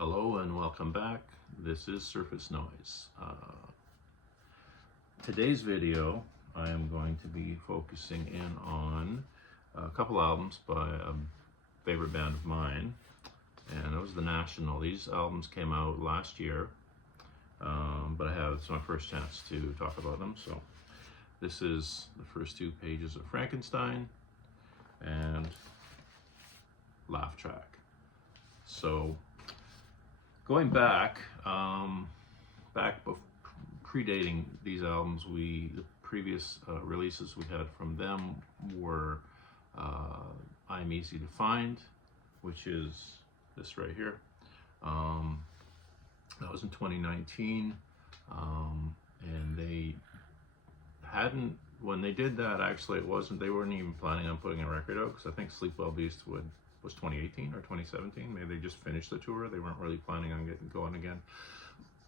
Hello and welcome back. This is Surface Noise. Today's video I am going to be focusing in on a couple albums by a favorite band of mine, and it was The National. These albums came out last year, but it's my first chance to talk about them. So this is the first two pages of Frankenstein and Laugh Track. So going back, predating these albums, the previous releases we had from them were I'm Easy to Find, which is this right here. That was in 2019, and they hadn't, when they did that, actually they weren't even planning on putting a record out, because I think Sleep Well Beastwood was 2018 or 2017. Maybe they just finished the tour. They weren't really planning on getting going again.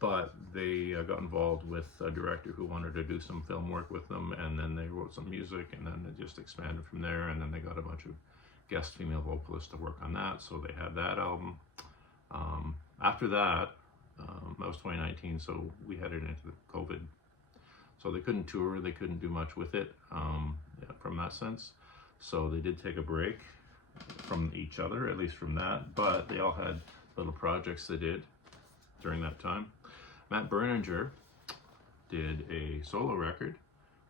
But they got involved with a director who wanted to do some film work with them, and then they wrote some music, and then it just expanded from there, and then they got a bunch of guest female vocalists to work on that, so they had that album. After that, that was 2019, so we headed into the COVID. So they couldn't tour, they couldn't do much with it from that sense. So they did take a break from each other, at least from that, but they all had little projects they did during that time. Matt Berninger did a solo record.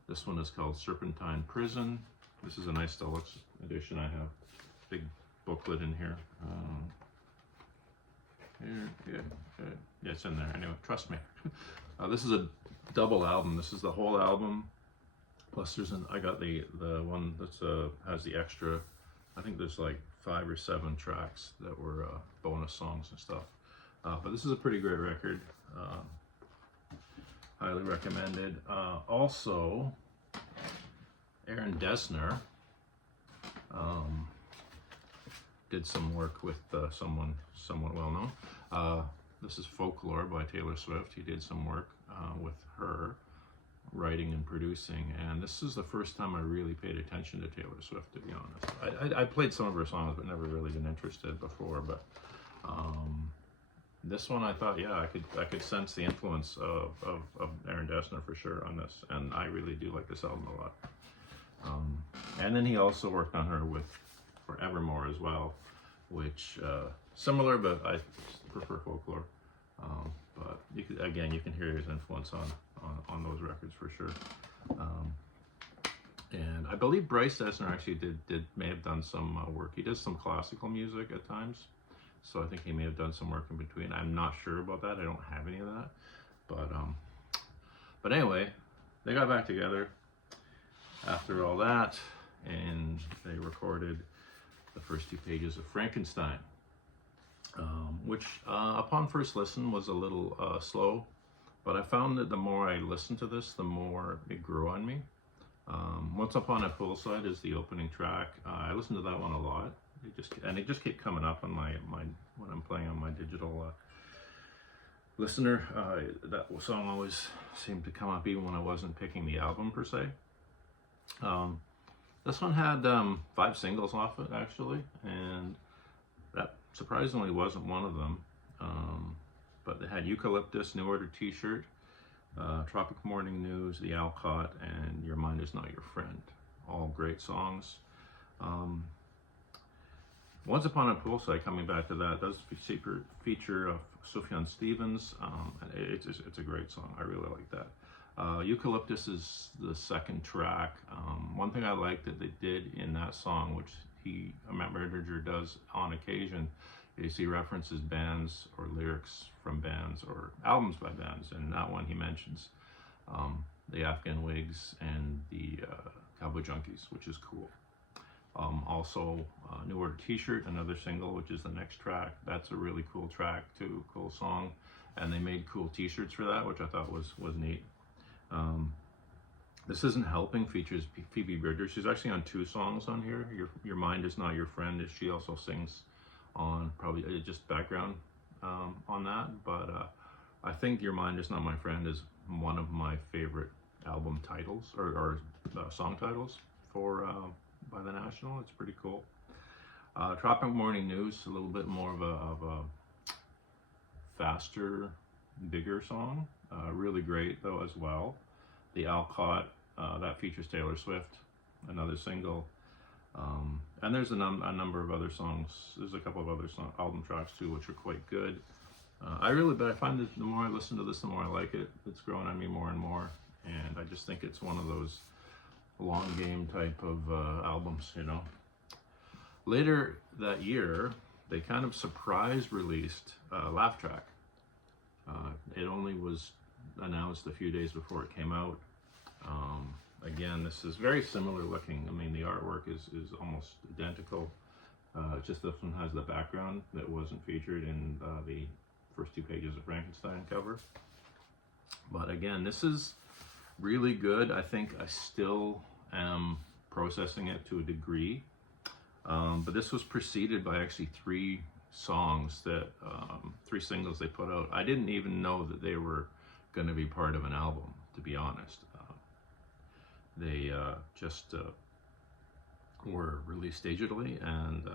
This one is called Serpentine Prison. This is a nice deluxe edition. I have a big booklet in here. Yeah, it's in there. Anyway, trust me. This is a double album. This is the whole album. Plus, I got the one that has the extra. I think there's like 5 or 7 tracks that were bonus songs and stuff. But this is a pretty great record. Highly recommended. Also, Aaron Dessner did some work with someone somewhat well known. This is Folklore by Taylor Swift. He did some work with her, writing and producing, and this is the first time I really paid attention to Taylor Swift, to be honest. I played some of her songs, but never really been interested before. But this one, I thought, yeah, I could sense the influence of Aaron Dessner for sure on this, and I really do like this album a lot. And then he also worked on her with Forevermore as well, which similar, but I prefer Folklore. But you can hear his influence on those records for sure. And I believe Bryce Dessner actually may have done some work. He does some classical music at times, so I think he may have done some work in between. I'm not sure about that. I don't have any of that. But anyway, they got back together after all that, and they recorded the first 2 pages of Frankenstein, which upon first listen was a little slow, but I found that the more I listened to this, the more it grew on me. Once Upon a Poolside is the opening track. I listened to that one a lot. It just kept coming up on my when I'm playing on my digital listener. That song always seemed to come up even when I wasn't picking the album per se. This one had 5 singles off it actually, and that surprisingly wasn't one of them. But they had Eucalyptus, New Order T-shirt, Tropic Morning News, The Alcott, and Your Mind Is Not Your Friend. All great songs. Once Upon a Poolside, coming back to that, does feature Sufjan Stevens. It's a great song. I really like that. Eucalyptus is the second track. One thing I like that they did in that song, which Matt Berninger does on occasion, is he references bands or lyrics from bands or albums by bands. And that one he mentions the Afghan Wigs and the Cowboy Junkies, which is cool. Also, New Order T-shirt, another single, which is the next track. That's a really cool track too, cool song. And they made cool T-shirts for that, which I thought was neat. This Isn't Helping features Phoebe Bridgers. She's actually on 2 songs on here. Your Mind Is Not Your Friend. She also sings on probably just background on that. But I think Your Mind Is Not My Friend is one of my favorite album titles or song titles for by The National. It's pretty cool. Tropic Morning News, a little bit more of a faster, bigger song. Really great though as well. The Alcott, that features Taylor Swift, another single. And there's a number of other songs. There's a couple of other album tracks too, which are quite good. But I find that the more I listen to this, the more I like it. It's growing on me more and more. And I just think it's one of those long game type of albums, you know. Later that year, they kind of surprise released Laugh Track. It only was announced a few days before it came out. Again, this is very similar looking. I mean, the artwork is almost identical. Just this one has the background that wasn't featured in the first 2 pages of Frankenstein cover. But again, this is really good. I think I still am processing it to a degree. But this was preceded by actually 3 songs that, 3 singles they put out. I didn't even know that they were going to be part of an album, to be honest. They just were released digitally, and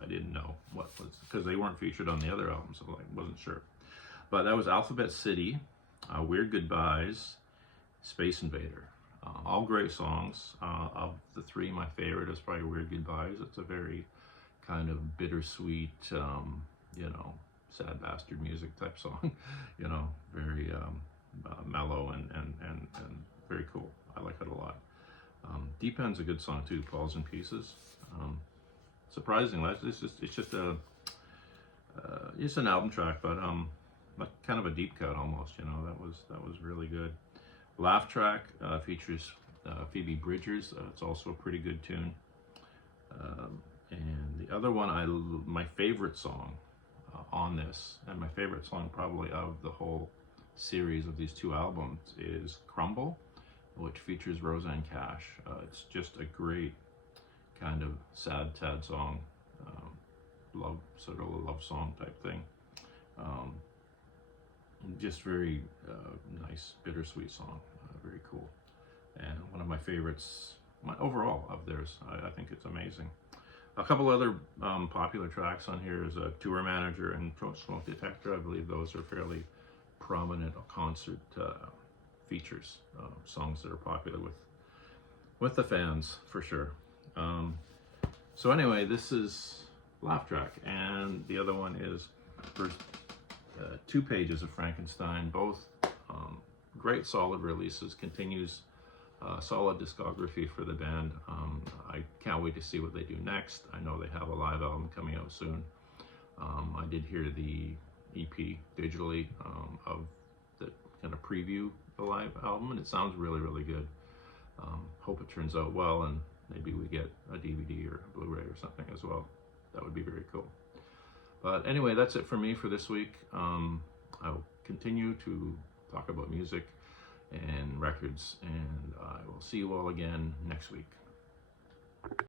I didn't know what was, because they weren't featured on the other album, so I wasn't sure. But that was Alphabet City, Weird Goodbyes, Space Invader. All great songs. Of the 3, my favorite is probably Weird Goodbyes. It's a very kind of bittersweet, you know, sad bastard music type song. You know, very mellow and very cool. I like it a lot. Deep End's a good song too, Falls in Pieces. Surprisingly, it's just an album track, but like kind of a deep cut almost. You know, that was really good. Laugh Track features Phoebe Bridgers. It's also a pretty good tune. And the other one, my favorite song on this, and my favorite song probably of the whole series of these 2 albums, is Crumble, which features Roseanne Cash. It's just a great kind of sad song, sort of a love song type thing. Just very nice, bittersweet song, very cool. And one of my favorites, overall of theirs. I think it's amazing. A couple other popular tracks on here is Tour Manager and Smoke Detector. I believe those are fairly prominent concert features, songs that are popular with the fans for sure. So anyway, this is Laugh Track, and the other one is first 2 pages of Frankenstein. Both great solid releases, continues solid discography for the band. I can't wait to see what they do next. I know they have a live album coming out soon. I did hear the EP digitally of the kind of preview the live album, and it sounds really, really good. Hope it turns out well, and maybe we get a DVD or a Blu-ray or something as well. That would be very cool. But anyway, that's it for me for this week. I'll continue to talk about music and records, and I will see you all again next week.